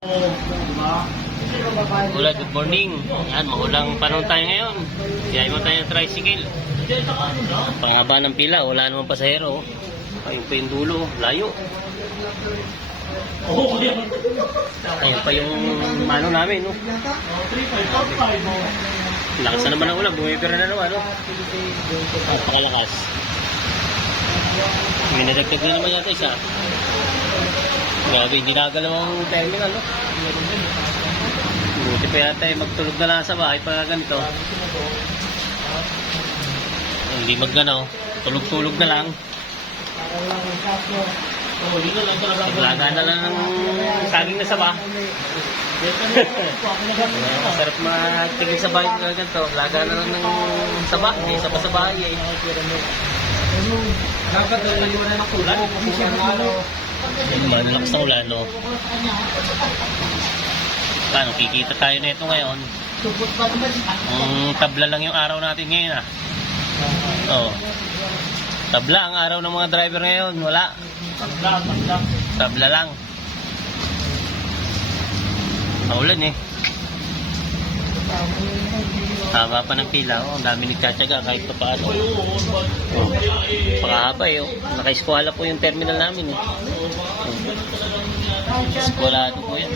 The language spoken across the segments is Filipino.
Hola, good morning. Yan, maulang panahon tayo ngayon. Kaya mo tayo ng tricycle. Pangaba ng pila, wala namang pasahero. Ayun pa yung dulo, layo. Ayun pa yung mano namin, no? Lakas na naman ang ulan, bumipira na naman, no? Napakalakas. May nadagdag na naman yata isa. Grabe, hindi nagalaw ang terminal, no? Buti pa yata magtulog na lang sa bahay pag ganito. Hindi magganaw, tulog-tulog na lang. Laga na lang ng saging na saba. Masarap matigil sa bahay pag ganito. Laga na lang ng saba, hindi saba sa bahay eh. Dapat naliwan na ng ulan. Malakas na ulan, no? Paano, kikita tayo na ito ngayon. Tabla lang yung araw natin ngayon, ah. Oo. Tabla ang araw ng mga driver ngayon. Wala. Tabla lang. Maulan eh. Haba pa ng pila, oh. Ang dami nagtsatsaga kahit pa paano. Oh. Pakahaba eh, oh. Naka-eskwala po yung terminal namin eh. Eskwalado po yan.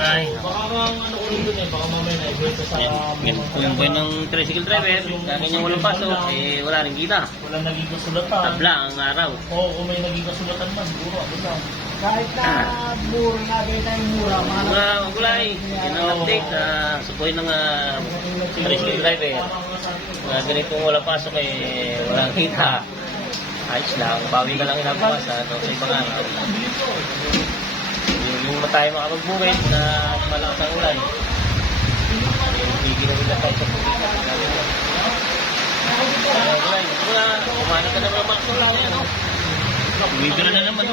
Ay, yan po yung buhay ng tricycle driver. Dahil yung walang paso, eh wala rin kita. Wala naging kasulatan. Tabla ang araw. Oo, kung may naging kasulatan man, siguro ako lang. Kahit na mura, nagay tayong mura, Mga gulay, yun ang update sa buhay ng tricycle driver. Ganitong walang pasok eh walang kita. Ayos lang, bawi ka lang inabukasan sa ibang araw. Yung tayo makapagbuwit na malakas ang ulan. Hindi ginawin tayo sa bukit. Kumain ka naman ang malakas ang ulan. Ano? Bumibira na naman.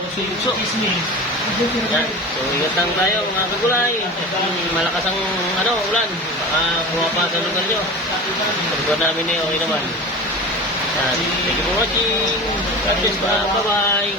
Puso-puso. Yan. So, ingat lang tayo mga kagulay. Malakas ang ulan. Baka bumapa sa lugar nyo. Pagbuwan namin eh, okay naman. Thank you for watching. God bless. Bye-bye.